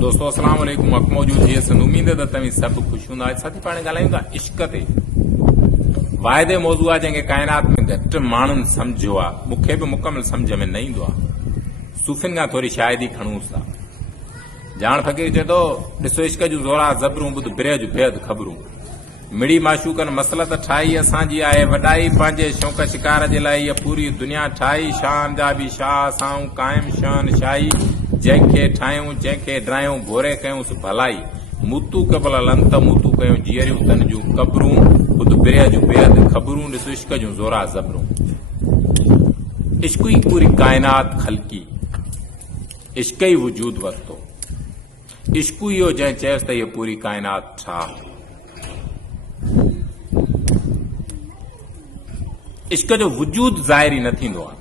दोस्तों अस्सलाम वालेकुम। अक मौजूद जी सिंध। उम्मीद है तव्हीं सभु ख़ुशि हूंदा। साथी पाण ॻाल्हायूं था इश्क ते। वाइदे मौज़ू आहे जंहिंखे काइनात में घटि माण्हुनि सम्झियो आहे। मूंखे बि मुकमल सम्झ में न ईंदो आहे। सूफ़ियुनि खां थोरी शायदि खणूंसि था। जान फ़क़ीर चए थो ॾिसो इश्क जूं ज़ोरा ज़बरूं ॿुध बिरह जूं बेहद ख़बरूं। मिड़ी माशूकनि मसलत ठाही असांजी आहे वॾाई पंहिंजे शौक़ शिकार जे लाइ इहा पूरी दुनिया ठाही। शान जा बि शाह असां क़ाइम शान शाही। जंहिंखे ठाहियूं जंहिंखे ड्रायूं घोरे कयूंसि भलाई। मूतू कबल लंत मूतू कयूं जीअरियूं तन जूं कबरूं। ॿुध बिरह जूं बेहद ख़बरूं। ॾिसो इश्क जूं ज़ोरा ज़बरूं। इश्क ई पूरी काइनात ख़लकी। इश्क ई वजूद वरितो। इश्क इहो जंहिं चयसि त इहा पूरी काइनात ठाह। इश्क जो वजूद ज़ाहिर ई न थींदो आहे।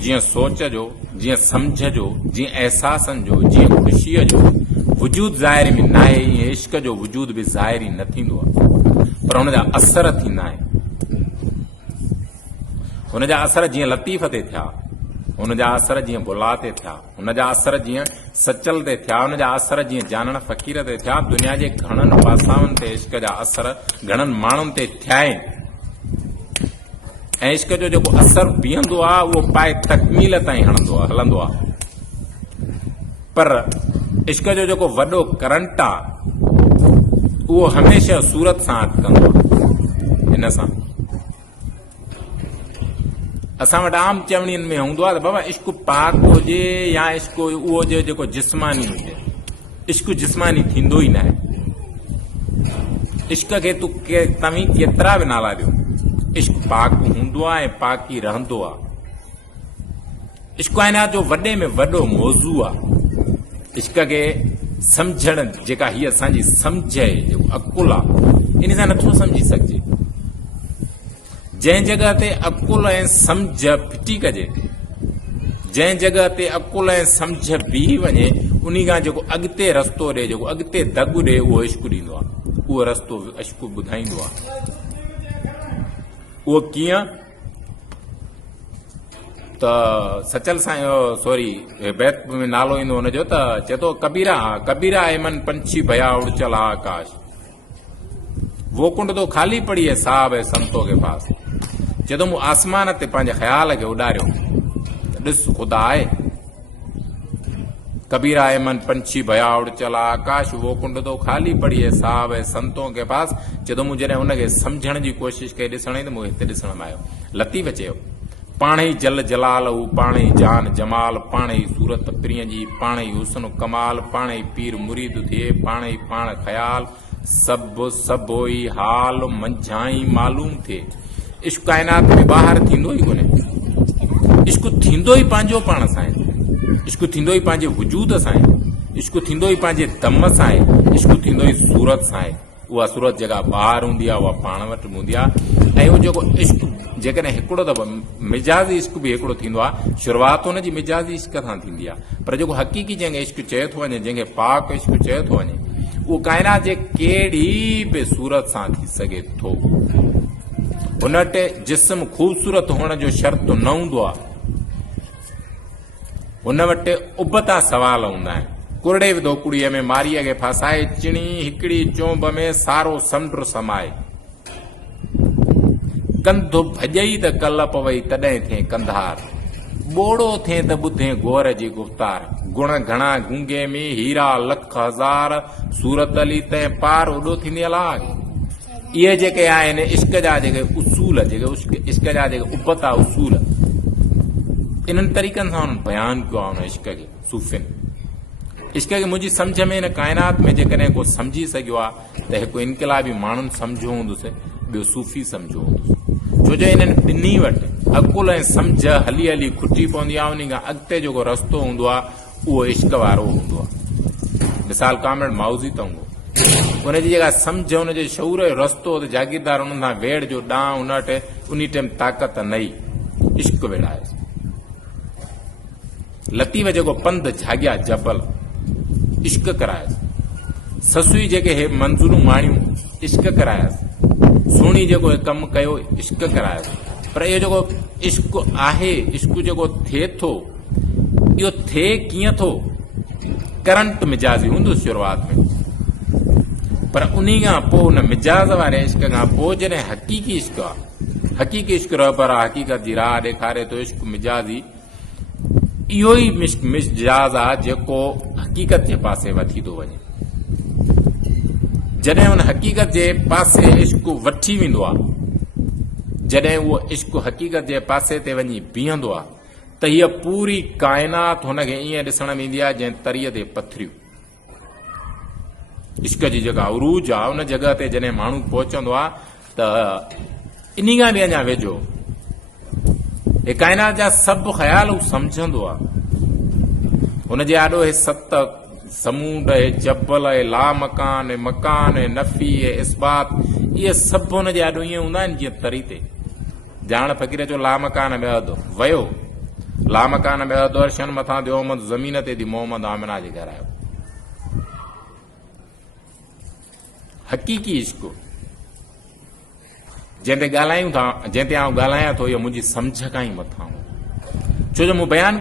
जीअं सोच जो, जीअं सम्झ जो, जीअं अहसासनि जो, जीअं ख़ुशीअ जो वजूद ज़ाहिर में न आहे, ईअं इश्क जो वजूद बि ज़ाहिर ई न थींदो आहे। पर हुन जा असर थींदा आहिनि। हुन जा असर जीअं लतीफ़ ते थिया, हुन जा असर जीअं बुला ते थिया, हुन जा असर जीअं सचल ते थिया, हुन जा असर जीअं जानण फ़क़ीर ते थिया। दुनिया जे घणनि पासाउनि ते इश्क जा असर घणनि माण्हुनि ते थिया आहिनि। ऐं इश्क जो जेको असर बीहंदो आहे उहो पाए तकमील ताईं हलंदो आहे। पर इश्क जो जेको वॾो करंट आहे उहो हमेशह सूरत सां अटकंदो आहे। हिन सां असां वटि आम चवणियुनि में हूंदो आहे त बाबा इश्क पाक हुजे या इश्क उहो हुजे जेको जिस्मानी हुजे। इश्क जिस्मानी थींदो ई न आहे। इश्क खे तव्हीं केतिरा बि नाला ॾियो, इश्क पाक हूंदो आहे ऐं पाक ई रहंदो आहे। इश्क काइनात जो वॾे में वॾो मौज़ू आहे। इश्क खे सम्झण जेका हीअ असांजी सम्झ आहे, जेको अकुल आहे, इन सां नथो सम्झी सघिजे। जंहिं जॻह ते अकुल ऐं सम्झ फिटी कजे, जंहिं जॻह ते अकुल ऐं सम्झ बीह वञे, उन खां जेको अॻिते रस्तो ॾे, जेको अॻिते दग ॾे, उहो इश्क ॾींदो आहे। उहो रस्तो इश्क ॿुधाईंदो आहे। उहो कीअं त सचल सां सॉरी बैत में नालो ईंदो हुनजो त चए थो कबीरा है मन पंछी भया उड़ चला आकाश। वो कुंड तो खाली पड़ी है साहब है संतों के पास। चए थो मूं आसमान ते पंहिंजे ख़्याल खे उॾारियो त ॾिस ख़ुदा आहे। कबीरा है मन पंछी भया उड़ चला आकाश। वो कुंड तो खाली पड़ी है साहब है संतों के पास। चए थो मूं जॾहिं हुनखे सम्झण जी कोशिशि कई ॾिसण जी त मूंखे हिते ॾिसण में आयो। लतीफ़ चयो पाण ई जल जलाल हू, पाण ई जान जमाल, पाण ई सूरत प्रिय जी, पाण ई हुस्न कमाल, पाण ई पीर मुरीद थिए, पाण ई पाण ख़याल, सभु ई हाल मंझाई मालूम थिए। इश्क काइनात में ॿाहिरि थींदो ई कोन्हे। इश्क थींदो ई पंहिंजो पाण सां आहे। इश्क थींदो ई पंहिंजे वजूद सां आहे। इश्क थींदो ई पंहिंजे दम सां आहे। इश्क थींदो ई सूरत सां आहे। उहा सूरत जेका ॿाहिरि हूंदी आहे उहा पाण वटि हूंदी आहे। ऐं उहो जेको इश्क जेकॾहिं हिकिड़ो दफ़ो मिजाज़ी इश्क बि हिकिड़ो थींदो आहे। शुरूआति हुनजी मिजाज़ी इश्क सां थींदी आहे। पर जेको हक़ीक़ी जंहिंखे इश्क चए थो वञे, जंहिंखे पाक इश्क चए थो वञे, उहो काइनात जे कहिड़ी बि सूरत सां थी सघे थो। हुन वटि जिस्म ख़ूबसूरत हुअण जो शर्त न हूंदो आहे। हुन वटि उबता सवाल हूंदा आहिनि। कुरड़े विधो कुड़ीअ में मारीअ खे फासाए, चिणी हिकिड़ी चोंब में सारो समुंड समाए। कंधु भॼई त कल पवई तॾहिं थिए कंधार, ॿोड़ो थिए त ॿुधे गोर जी गुफ़्तार। गुण घणा गूंगे में हीरा लख हज़ार, सूरत अली तंहिं पार उॾो थींदी अलाह। इहे जेके आहिनि इश्क जा जेके उसूल, जेके इश्क जा जेके उबता उसूल, इन्हनि तरीक़नि सां हुननि बयानु कयो आहे हुन इश्क खे सूफ़ियुनि। इश्क खे मुंहिंजी सम्झ में हिन काइनात में जेकॾहिं को सम्झी सघियो आहे त हिकु इनक़िलाबी माण्हुनि सम्झो हूंदुसि, ॿियो सूफ़ी सम्झो हूंदुसि। छो जो इन्हनि ॿिन्ही वटि अकुल ऐं सम्झ हली हली खुटी पवंदी आहे। उन खां अॻिते जेको रस्तो हूंदो आहे उहो इश्क वारो हूंदो आहे। मिसाल कामिल माउज़ी त हूंदो, हुनजी जेका सम्झ, हुनजे शऊर जो रस्तो त जागीरदार हुननि सां वेड़ जो ॾांहुं, हुन वटि उन टाइम ताक़त नई। इश्क वेड़ाए लतीफ़ जेको पंध जाॻिया जबल, इश्क करायसि। ससुई जेके हे मंज़ूरूं माणियूं, इश्क करायसि। सुहिणी जेको कमु कयो, इश्क करायसि। पर इहो जेको इश्क आहे, इश्क जेको थिए थो, इहो थिए कीअं थो? करंट मिजाज़ी हूंदुसि शुरूआत में, पर उन्ही खां पोइ उन मिजाज़ वारे इश्क खां पोइ जॾहिं हक़ीक़ी इश्क आहे, हक़ीक़ी इश्क रहबर आहे, हक़ीक़त जी राह ॾेखारे थो इश्क मिजाज़ी, इहो ई मिजाज़ आहे जेको हक़ीक़त जे पासे वठी थो वञे। जॾहिं उन हक़ीक़त जे पासे इश्क वठी वेंदो आहे, जॾहिं उहो इश्क हक़ीक़त जे पासे ते वञी बीहंदो आहे, त हीअ पूरी काइनात हुनखे ईअं ॾिसण में ईंदी आहे जंहिं तरीअ ते पथरियूं। इश्क जी जॻह उरूज आहे, उन जॻह ते जॾहिं माण्हू पहुचंदो आहे त इन खां बि अञा वेझो हे काइनात जा सभु ख़्याल हू सम्झंदो आहे। हुनजे आॾो हे सत समूंड, हे जबल, हे लामकान, हे मकान, हे नफ़ी, हे इस्बात, इहे सभु हुनजे आॾो ईअं हूंदा आहिनि जीअं तरी ते। ॼाण फ़क़ीर जो लामकान में अधु वियो, लामकान में अधु अर्शन मथां थियो मोहम्मद, ज़मीन ते थी मोहम्मद आमिना जे घर आयो। हक़ीक़ी इश्क जंहिं ते ॻाल्हायूं था, जंहिं ते आउं ॻाल्हायां थो, इहो मुंहिंजी सम्झ खां ई मथां हो, छो जो मूं बयानु